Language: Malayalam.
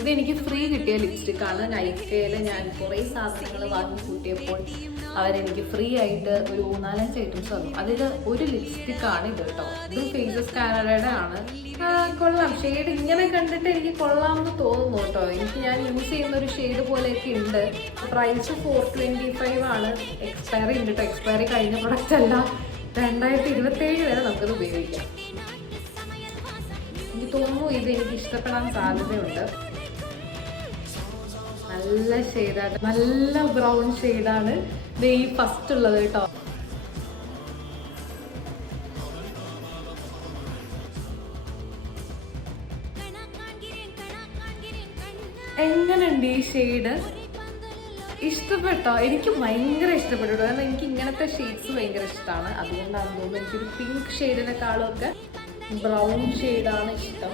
ഇതെനിക്ക് ഫ്രീ കിട്ടിയ ലിപ്സ്റ്റിക് ആണ്. നൈക്കയിൽ ഞാൻ കുറേ സാധനങ്ങൾ വാങ്ങി കൂട്ടിയപ്പോൾ അവരെനിക്ക് ഫ്രീ ആയിട്ട് ഒരു 4-5 ഐറ്റംസ് തന്നു. അതിൽ ഒരു ലിപ്സ്റ്റിക് ആണ് ഇത് കേട്ടോ. ഇത് ഫേസസ് കാനഡയുടെ ആണ്. കൊള്ളാം. ഷെയ്ഡ് ഇങ്ങനെ കണ്ടിട്ട് എനിക്ക് കൊള്ളാമെന്ന് തോന്നുന്നു കേട്ടോ. ഞാൻ യൂസ് ചെയ്യുന്ന ഒരു ഷെയ്ഡ് പോലെയൊക്കെ ഉണ്ട്. പ്രൈസ് 425 ആണ്. എക്സ്പയറി ഉണ്ട് കേട്ടോ. എക്സ്പയറി കഴിഞ്ഞ പ്രൊഡക്റ്റ് അല്ല. 2027 വരെ നമുക്കത് ഉപയോഗിക്കാം. എനിക്ക് തോന്നുന്നു ഇത് എനിക്ക് ഇഷ്ടപ്പെടാൻ സാധ്യതയുണ്ട്. നല്ല ഷെയ്ഡാണ്, നല്ല ബ്രൗൺ ഷെയ്ഡാണ് ഇത് ഈ ഫസ്റ്റ് ഉള്ളത് കേട്ടോ. എങ്ങനെയുണ്ട് ഈ ഷെയ്ഡ്? ഇഷ്ടപ്പെട്ടോ? എനിക്ക് ഭയങ്കര ഇഷ്ടപ്പെട്ടു. കാരണം എനിക്ക് ഇങ്ങനത്തെ ഷെയ്ഡ്സ് ഭയങ്കര ഇഷ്ടമാണ്. അതുകൊണ്ടാണ് തോന്നുന്നു എനിക്കൊരു പിങ്ക് ഷെയ്ഡിനെക്കാളും ഒക്കെ ബ്രൗൺ ഷെയ്ഡാണ് ഇഷ്ടം.